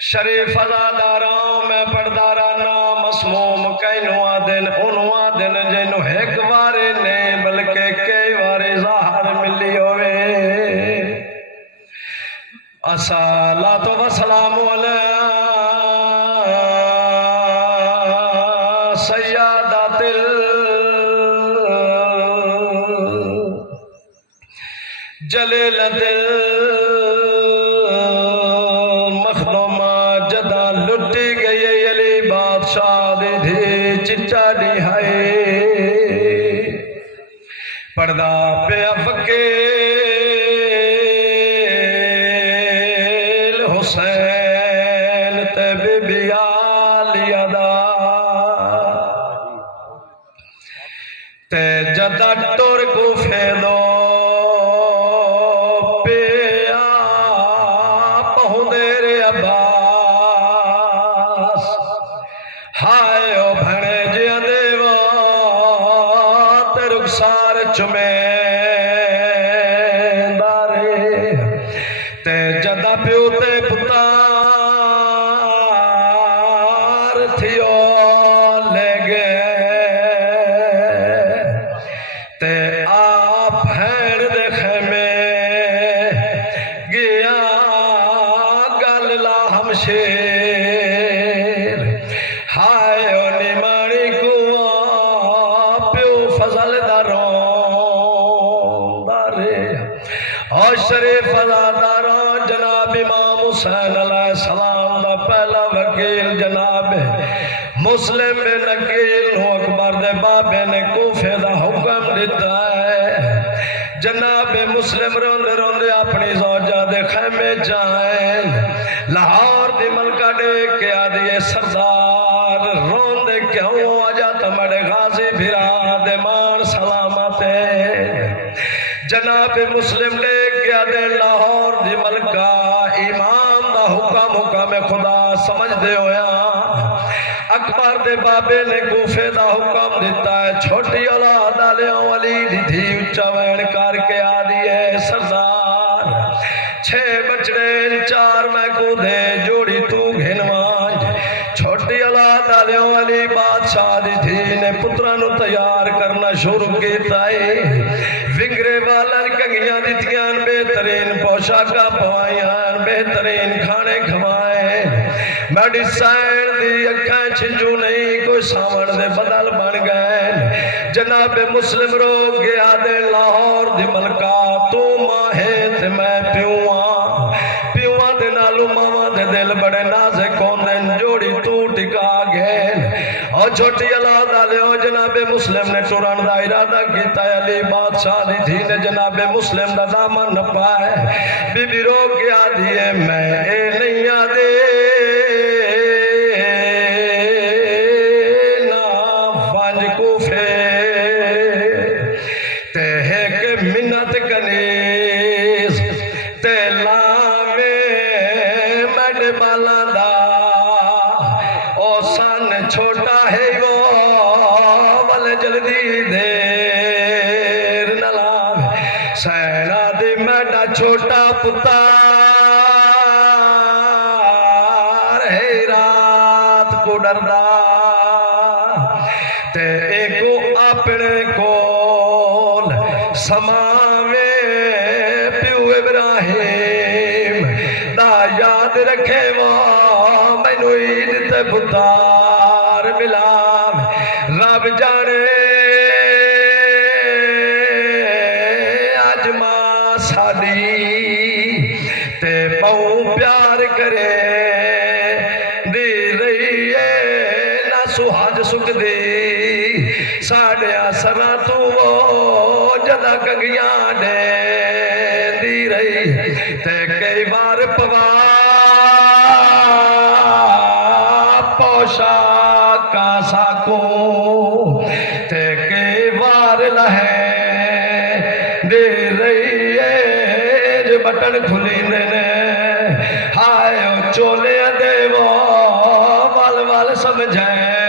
شریف ازاداراں میں پردارا نام مسموم کینو آدن انو آدن جنو ایک وارے نے بلکہ کئی وارے ظاہر ملی ہوئے الصلاۃ والسلام علیہ سیادات جلیلت مخدومہ جدا لٹی گئی علی بادشاہ دی چچا دی ہے پردہ پہ افکیل حسین تے بی بی آلی ادا تے جدا ٹور کو فیدو چمیں دارے تے جدا پیو تے پتار تھیو لے گئے تے آپ ہین دے خیمے گیا گل لا ہم شیر ہائے او نیمانی کو پیو فضل داروں اور شریف ازاداراں جناب امام حسین علیہ السلام دا پہلا وکیل جناب مسلم بن عقیل نو اکبر دے بابے نے کوفے دا حکم دیتا ہے جناب مسلم روندے روندے اپنی زوجہ دے خیمے جائیں لاہور دی ملکہ دیکھ کے آدھیے سردار روندے کیوں آجا تمہارے غازی بھرا دے مان سلامت جناب مسلم نے کیا دے لاہور دی ملکہ امام دا حکم خدا سمجھ دے ہویا اکبر دے بابے نے کوفے دا حکم دیتا ہے چھوٹی اولاد آلیاں والی دی تھی اچھا وین کر کے آدھیے سردار 6 بچڑے 4 میں کو دے جوڑی تو گھنوانج چھوٹی اولاد آلیاں والی بادشاہ دی تھی نے پترانو تیار کرنا شروع کیتا ہے ونگرے والن کنگیاں دیتیاں بہترین پوشاکا پوائیاں بہترین کھانے کھوائیں میڈیسائن دی اکھائیں چھنجو نہیں کوئی ساون دے بدل بن گئے جناب مسلم رو گیا دے لاہور دی ملکہ تو ماہے تے میں پیوان دے نالو ماما دے دل بڑے نازے کوندن جوڑی تو ٹکا گئے اور چھوٹی اولاد آلے ہو جناب مسلم نے ٹوران دا ارادہ کیتا ہے علی بادشاہ دی تھی نے جناب مسلم دا دامن نہ پائے بی بی رو کیا دیئے میں اے نہیں آدے نا فانج کوفے تے ہے کہ منت کنیز تے لامے میڈ بالاں دا او سن چھوٹا ہے وہ ول جلدی دیر نلام سینہ دی میڈا چھوٹا پتار ہے رات کو ڈردا تے ایکو اپنے کول سماوے پیو ابراہیم دا یاد رکھے وہ مینو عید تے پتار ملام رب جانے آج ماں ساڈی تے بہو پیار کرے دی رہی ہے نہ سہاج سکھ دی ساڑھے سنا تو وہ جدا کنگیاں دے دی رہی تے کئی بار پوا پوشاکا ساکو تے کئی بار لہے دے رہی ہے جو بٹن کھلی دینے ہائے چولے دے وہ وال وال سمجھیں